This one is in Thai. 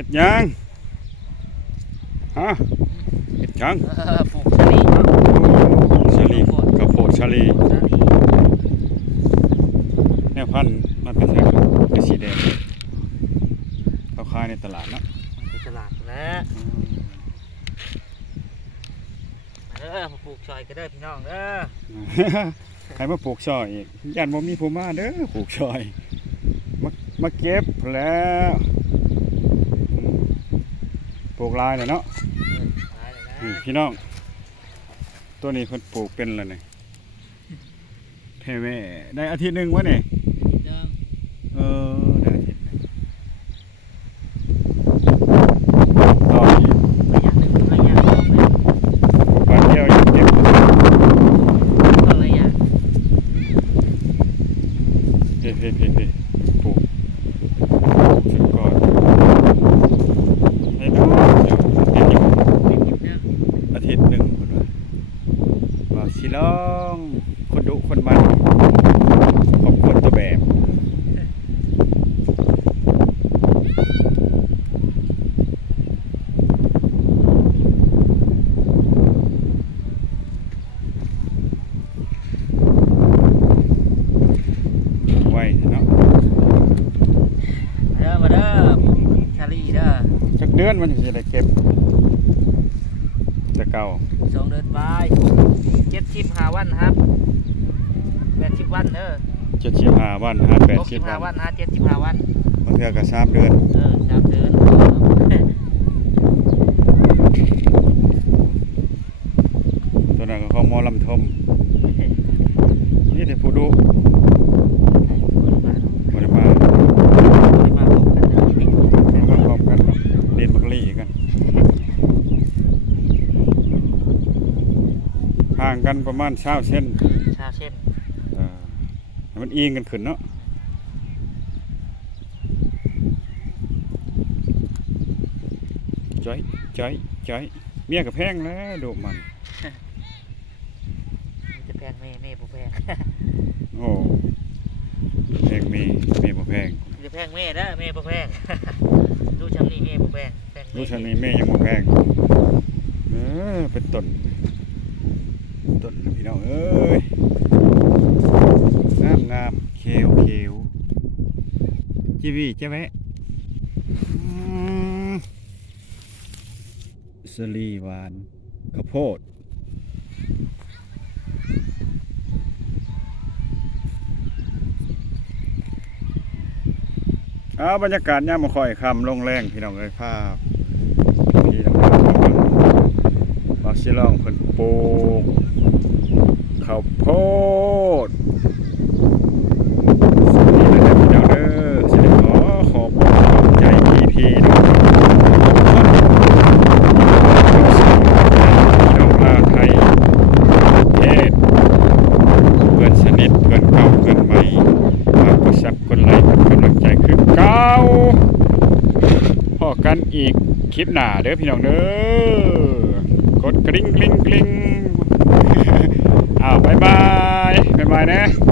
ฮ็ดหยังฮะเฮ็ดหยังเออปลูกชะนีเนาะชาลีกระโพดชาลีชะนีแนวพันธุ์มันเป็นแบบเป็นสีแดงเขาขายในตลาดเนาะมันเป็นตลาดแล้วมาเด้อมาปลูกชอยก็ได้อพี่น้องเด้อใครมาปลูกชอยอีกยันบ่มีผู้มาเด้อปลูกชอยมามาเก็บแล้วอืมป ลูกหลายเลยเนาะตายเลยนะนี่พี่น้อง ตัวนี้เพิ่นปลูกเป็นแล้วนี่เทแม่ได้อาทิตย์หนึงวะนี่เดิม เออได้อาทิตย์หนึงต่ออีก ระยะหนึ่งระยะสองเลย วันเดียวยังเก็บ ก็ระยะ เพ่เพ่เพ่เพ่ปลูกชุดก่อนให้ดูเดี๋ยวเดี๋ยวอยู่ เก็บเดิม อาทิตย์หนึ่งคนว่าว่าสิลอง คนดุคนมัน ขอบคนตัวแบบไว้เนาะมาเด้อมาเด้อปลูกชะลีเด้อจักเดือนมันจะได้เก็บ แต่เก่าสองเดือนไปเจ็ดสิบห้าวันครับแปดสิบวันเด้อเจ็ดสิบห้าวันห้าแปดหกสิสิบบห้าวัวันนฮะเจ็ดสิบห้าวันบางเทื่อก็สามเดือนเออสามเดือน ตัวนั้นก็เขาหมอลำทมนี่แต่ผู้ดุบริมามาพร้อมกันเนาะเรียนบักลี่กันห่างกันประมาณเช้าเส้นชาเช่นเออให้มันอิงกันขึ้นเนาะจ้อยจ้อยจ้อยเมียกับแพงแล้วดุมันจะแพงเม่เม่บ่แพงโอ้แพงมีมีบ่แพงจะแพงเม่เด้อเม่บ่แพงดูชำนี่เม่บ่แพงแพงเม่รู้ชันนี้แม่ยังบ่แพงเออเป็นต้นต้นนะ พี่น้องเอ้ยงามงามเขียวเขียวจีวีเจ๊แวะอืมสลีหวานข้าวโพดเอาบรรยากาศย่ามมาค่อยคำลงแรงพี่น้องเอ้ยภาพพี่น้อง บักชิลองเพิ่นปลูกข้าวโพดสวัสดีนะพี่น้องเด้อสิได้ขอขอบใจพี่พี่น้องพี่น้องลาวไทยเทศเพื่อนสนิทเพื่อนเก่าเพื่อนใหม่ฝากกดซับกดไลค์กดกำลังใจคือเก้าพอกันอีกคลิปหน้าเด้อพี่น้องเด้อ กดกริ๊งกริ๊งกริ๊งอ้าวบายบายบายบายนะ